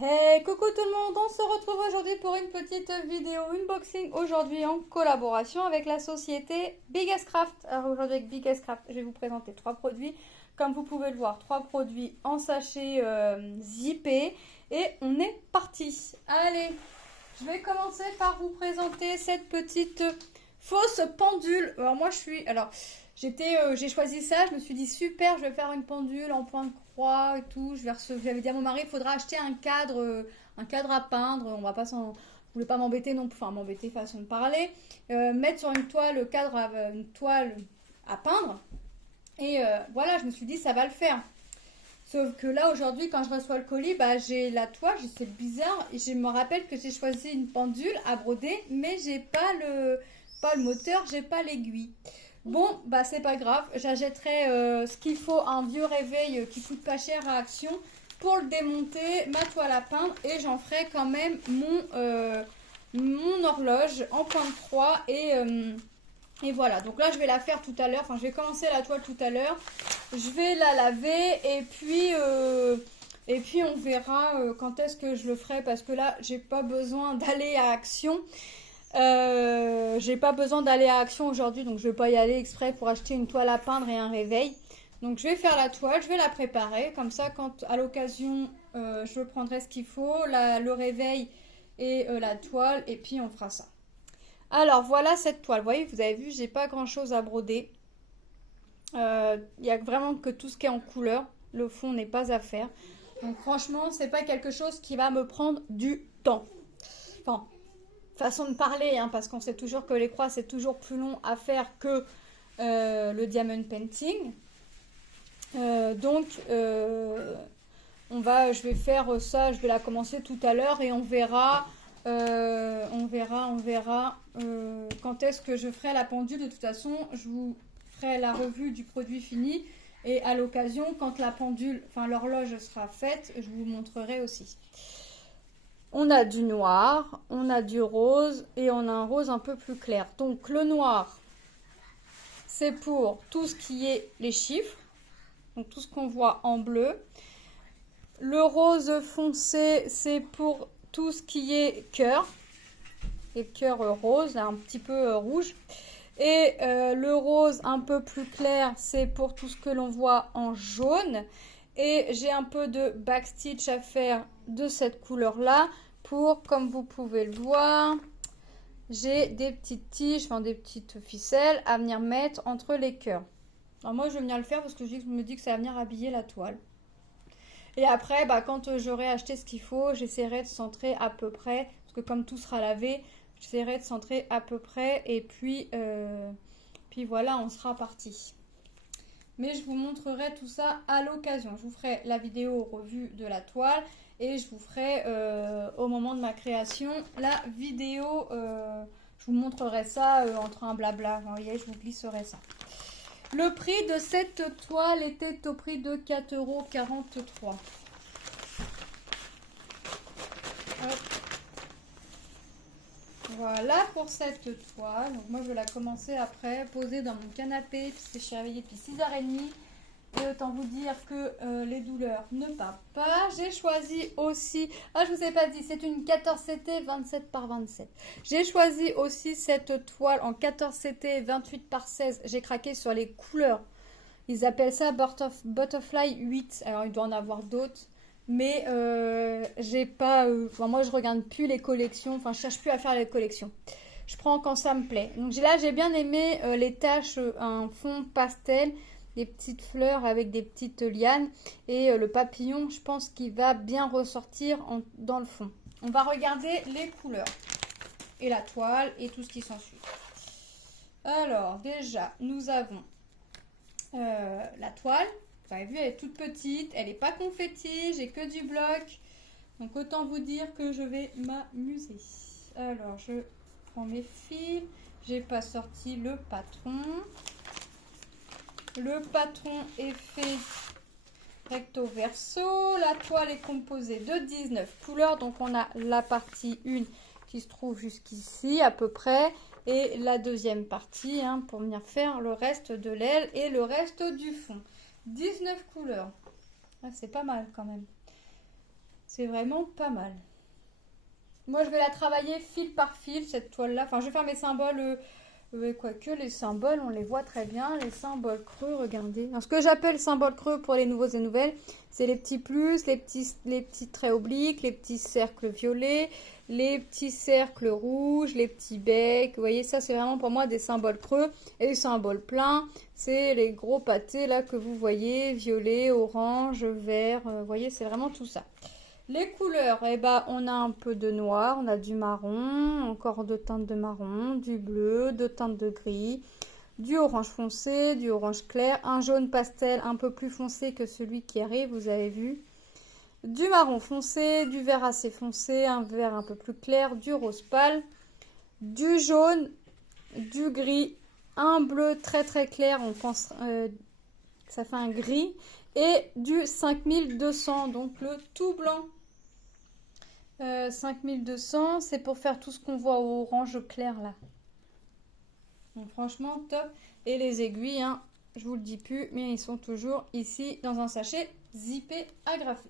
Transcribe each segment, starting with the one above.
Hey, coucou tout le monde, on se retrouve aujourd'hui pour une petite vidéo unboxing, aujourd'hui en collaboration avec la société Biggest Craft. Alors aujourd'hui avec Biggest Craft, je vais vous présenter trois produits. Comme vous pouvez le voir, trois produits en sachet zippé et on est parti. Allez, je vais commencer par vous présenter cette petite fausse pendule. Alors moi j'ai choisi ça, je me suis dit super, je vais faire une pendule en point de croix et tout. J'avais dit à mon mari, il faudra acheter un cadre à peindre. On va pas s'en, je voulais pas m'embêter non plus, enfin m'embêter façon de parler. Mettre sur une toile une toile à peindre. Et voilà, je me suis dit ça va le faire. Sauf que là aujourd'hui, quand je reçois le colis, j'ai la toile, c'est bizarre. Et je me rappelle que j'ai choisi une pendule à broder, mais j'ai pas le moteur, j'ai pas l'aiguille. Bon, c'est pas grave, j'achèterai ce qu'il faut, un vieux réveil qui coûte pas cher à Action pour le démonter, ma toile à peindre et j'en ferai quand même mon horloge en point de croix et voilà. Donc là je vais la faire tout à l'heure, enfin je vais commencer la toile tout à l'heure, je vais la laver et puis on verra quand est-ce que je le ferai parce que là j'ai pas besoin d'aller à Action. J'ai pas besoin d'aller à Action aujourd'hui, donc je vais pas y aller exprès pour acheter une toile à peindre et un réveil. Donc je vais faire la toile, je vais la préparer, comme ça quand à l'occasion je prendrai ce qu'il faut, le réveil et la toile, et puis on fera ça. Alors voilà cette toile, vous voyez, vous avez vu, j'ai pas grand chose à broder. Il y a vraiment que tout ce qui est en couleur, le fond n'est pas à faire. Donc franchement, c'est pas quelque chose qui va me prendre du temps. Enfin, façon de parler, hein, parce qu'on sait toujours que les croix c'est toujours plus long à faire que le diamond painting. Je vais faire ça, je vais la commencer tout à l'heure et on verra quand est-ce que je ferai la pendule. De toute façon, je vous ferai la revue du produit fini et à l'occasion, quand la pendule, enfin l'horloge sera faite, je vous montrerai aussi. On a du noir, on a du rose et on a un rose un peu plus clair. Donc le noir, c'est pour tout ce qui est les chiffres, donc tout ce qu'on voit en bleu. Le rose foncé, c'est pour tout ce qui est cœur, et cœur rose, un petit peu rouge. Et le rose un peu plus clair, c'est pour tout ce que l'on voit en jaune. Et j'ai un peu de backstitch à faire de cette couleur-là pour, comme vous pouvez le voir, j'ai des petites tiges, enfin des petites ficelles à venir mettre entre les cœurs. Alors moi, je vais venir le faire parce que je me dis que ça va venir habiller la toile. Et après, quand j'aurai acheté ce qu'il faut, j'essaierai de centrer à peu près, parce que comme tout sera lavé, j'essaierai de centrer à peu près et puis voilà, on sera parti. Mais je vous montrerai tout ça à l'occasion. Je vous ferai la vidéo revue de la toile et je vous ferai au moment de ma création la vidéo. Je vous montrerai ça entre un blabla. Vous voyez, je vous glisserai ça. Le prix de cette toile était au prix de 4,43 €. Voilà pour cette toile. Donc moi je vais la commencer après, poser dans mon canapé puisque je suis réveillée depuis 6h30. Et autant vous dire que les douleurs ne partent pas. J'ai choisi aussi, je vous ai pas dit, c'est une 14CT 27 par 27. J'ai choisi aussi cette toile en 14CT 28 par 16. J'ai craqué sur les couleurs. Ils appellent ça Butterfly 8. Alors il doit en avoir d'autres. Mais j'ai pas. Moi je regarde plus les collections. Enfin je cherche plus à faire les collections. Je prends quand ça me plaît. Donc là j'ai bien aimé les taches, un fond pastel. Des petites fleurs avec des petites lianes et le papillon, je pense qu'il va bien ressortir dans le fond. On va regarder les couleurs et la toile et tout ce qui s'ensuit. Alors déjà, nous avons la toile. Vous avez vu, elle est toute petite, elle n'est pas confetti, j'ai que du bloc. Donc autant vous dire que je vais m'amuser. Alors je prends mes fils, j'ai pas sorti le patron. Le patron est fait recto verso. La toile est composée de 19 couleurs. Donc on a la partie 1 qui se trouve jusqu'ici à peu près. Et la deuxième partie pour venir faire le reste de l'aile et le reste du fond. 19 couleurs. C'est pas mal quand même. C'est vraiment pas mal. Moi, je vais la travailler fil par fil, cette toile-là. Enfin, je vais faire mes symboles, quoique les symboles, on les voit très bien. Les symboles creux, regardez. Alors, ce que j'appelle symboles creux pour les nouveaux et nouvelles, c'est les petits plus, les petits traits obliques, les petits cercles violets, les petits cercles rouges, les petits becs. Vous voyez, ça, c'est vraiment pour moi des symboles creux. Et les symboles pleins, c'est les gros pâtés, là, que vous voyez, violet, orange, vert. Vous voyez, c'est vraiment tout ça. Les couleurs, eh ben, on a un peu de noir, on a du marron, encore deux teintes de marron, du bleu, deux teintes de gris, du orange foncé, du orange clair, un jaune pastel un peu plus foncé que celui qui arrive, vous avez vu, du marron foncé, du vert assez foncé, un vert un peu plus clair, du rose pâle, du jaune, du gris, un bleu très très clair, on pense que ça fait un gris, et du 5200, donc le tout blanc. 5200, c'est pour faire tout ce qu'on voit au orange clair là. Donc franchement top. Et les aiguilles, hein, je vous le dis plus, mais ils sont toujours ici dans un sachet zippé agrafé.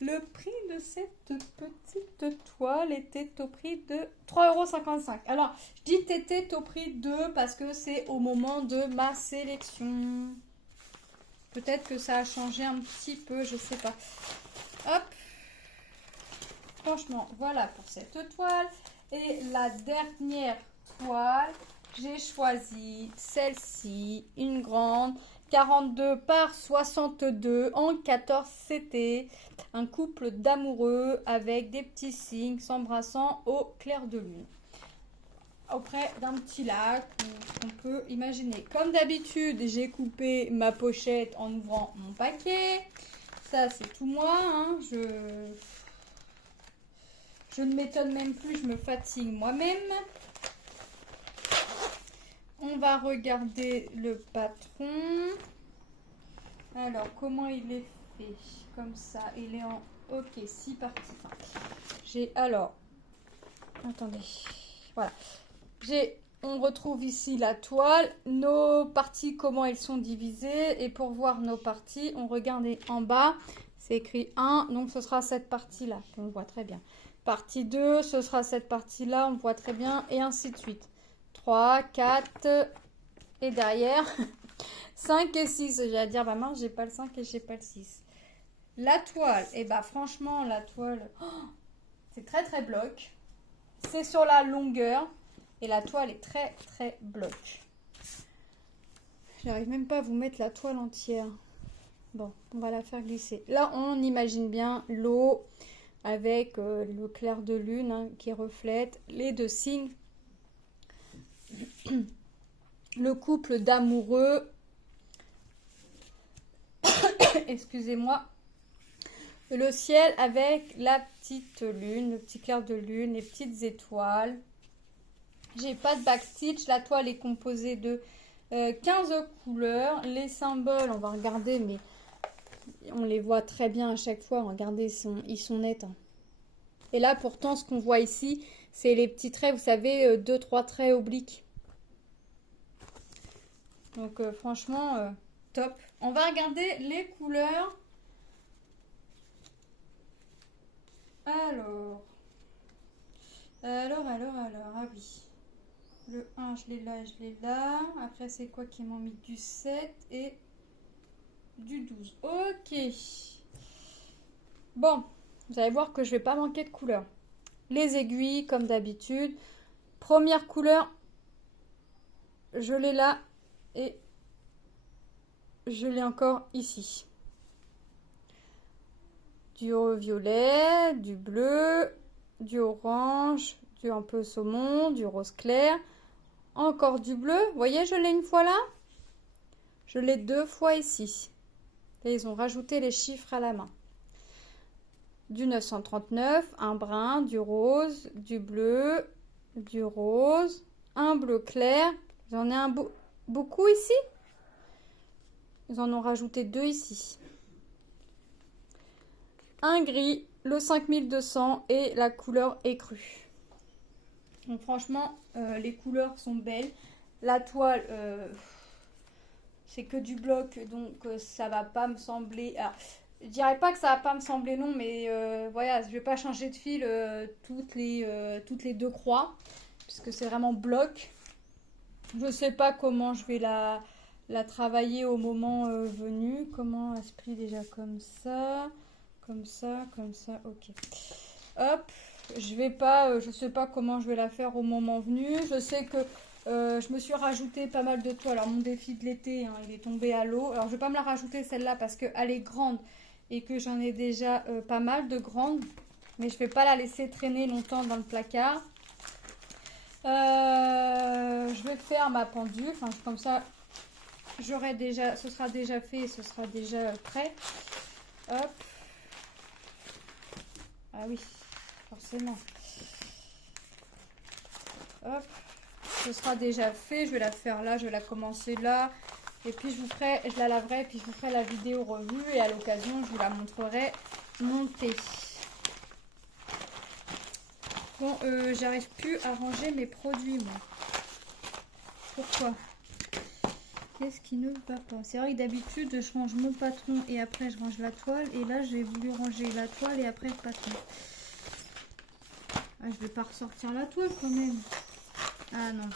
Le prix de cette petite toile était au prix de 3,55 €. Alors, je dis était au prix de parce que c'est au moment de ma sélection. Peut-être que ça a changé un petit peu, je sais pas. Hop. Franchement, voilà pour cette toile. Et la dernière toile, j'ai choisi celle-ci, une grande, 42 par 62 en 14 CT. Un couple d'amoureux avec des petits signes s'embrassant au clair de lune. Auprès d'un petit lac, on peut imaginer. Comme d'habitude, j'ai coupé ma pochette en ouvrant mon paquet. Ça, c'est tout moi, hein. Je ne m'étonne même plus, je me fatigue moi-même. On va regarder le patron. Alors, comment il est fait? Comme ça, il est en... Ok, 6 parties. Enfin, j'ai... Alors, attendez. Voilà. On retrouve ici la toile. Nos parties, comment elles sont divisées. Et pour voir nos parties, on regarde en bas. C'est écrit 1, donc ce sera cette partie-là. On voit très bien. Partie 2, ce sera cette partie-là, on voit très bien, et ainsi de suite. 3, 4, et derrière, 5 et 6. J'allais dire, bah mince, j'ai pas le 5 et j'ai pas le 6. La toile, et bah franchement, la toile, c'est très très bloc. C'est sur la longueur, et la toile est très très bloc. J'arrive même pas à vous mettre la toile entière. Bon, on va la faire glisser. Là, on imagine bien l'eau avec le clair de lune, hein, qui reflète les deux signes. Le couple d'amoureux. Excusez-moi. Le ciel avec la petite lune, le petit clair de lune, les petites étoiles. J'ai pas de backstitch. La toile est composée de 15 couleurs. Les symboles, on va regarder, mais on les voit très bien à chaque fois. Regardez, ils sont nets. Hein. Et là, pourtant, ce qu'on voit ici, c'est les petits traits, vous savez, 2-3 traits obliques. Donc, franchement, top. On va regarder les couleurs. Alors, ah oui. Le 1, je l'ai là. Après, c'est quoi qui m'ont mis du 7 et du 12. Ok. Bon, vous allez voir que je vais pas manquer de couleurs. Les aiguilles, comme d'habitude. Première couleur, je l'ai là et je l'ai encore ici. Du violet, du bleu, du orange, du un peu saumon, du rose clair. Encore du bleu. Vous voyez, je l'ai une fois là. Je l'ai 2 fois ici. Et ils ont rajouté les chiffres à la main. Du 939, un brun, du rose, du bleu, du rose, un bleu clair. J'en ai beaucoup ici. Ils en ont rajouté 2 ici. Un gris, le 5200 et la couleur écrue. Donc franchement, les couleurs sont belles. La toile, c'est que du bloc, donc ça va pas me sembler... Alors, je dirais pas que ça va pas me sembler long, mais voilà, je vais pas changer de fil toutes les deux croix, puisque c'est vraiment bloc. Je sais pas comment je vais la travailler au moment venu. Comment elle se plie déjà comme ça, comme ça, comme ça, ok. Hop, je sais pas comment je vais la faire au moment venu. Je sais que je me suis rajouté pas mal de toiles. Alors mon défi de l'été, hein, il est tombé à l'eau. Alors je vais pas me la rajouter celle-là parce qu'elle est grande et que j'en ai déjà pas mal de grandes. Mais je vais pas la laisser traîner longtemps dans le placard. Je vais faire ma pendule. Enfin, comme ça, ce sera déjà fait et ce sera déjà prêt. Hop. Ah oui, forcément. Hop. Ce sera déjà fait. Je vais la faire là. Je vais la commencer là. Et puis je la laverai. Et puis je vous ferai la vidéo revue. Et à l'occasion, je vous la montrerai montée. Bon, j'arrive plus à ranger mes produits, moi. Pourquoi? Qu'est-ce qui ne va pas? C'est vrai que d'habitude, je range mon patron et après je range la toile. Et là, j'ai voulu ranger la toile et après le patron. Ah, je vais pas ressortir la toile quand même. Ah non.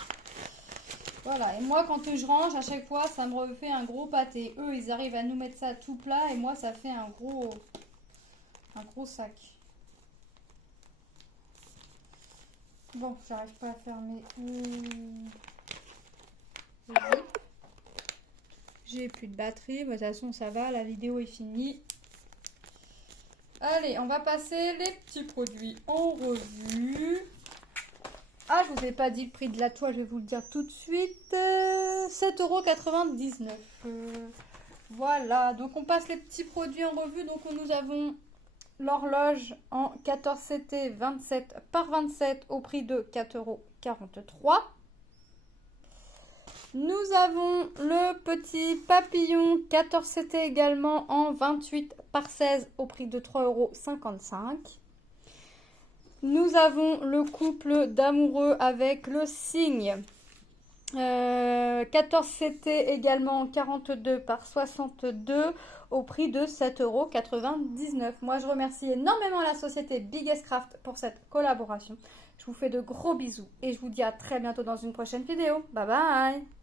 Voilà, et moi quand je range, à chaque fois, ça me refait un gros pâté. Eux, ils arrivent à nous mettre ça tout plat et moi, ça fait un gros sac. Bon, j'arrive pas à fermer. J'ai plus de batterie. De toute façon, ça va. La vidéo est finie. Allez, on va passer les petits produits en revue. Ah, je vous ai pas dit le prix de la toile. Je vais vous le dire tout de suite. 7,99 €. Voilà. Donc, on passe les petits produits en revue. Donc, nous avons l'horloge en 14 CT 27 par 27 au prix de 4,43 €. Nous avons le petit papillon 14 CT également en 28 par 16 au prix de 3,55 €. Nous avons le couple d'amoureux avec le cygne 14 CT également en 42 par 62 au prix de 7,99 €. Moi, je remercie énormément la société Biggest Craft pour cette collaboration. Je vous fais de gros bisous et je vous dis à très bientôt dans une prochaine vidéo. Bye bye!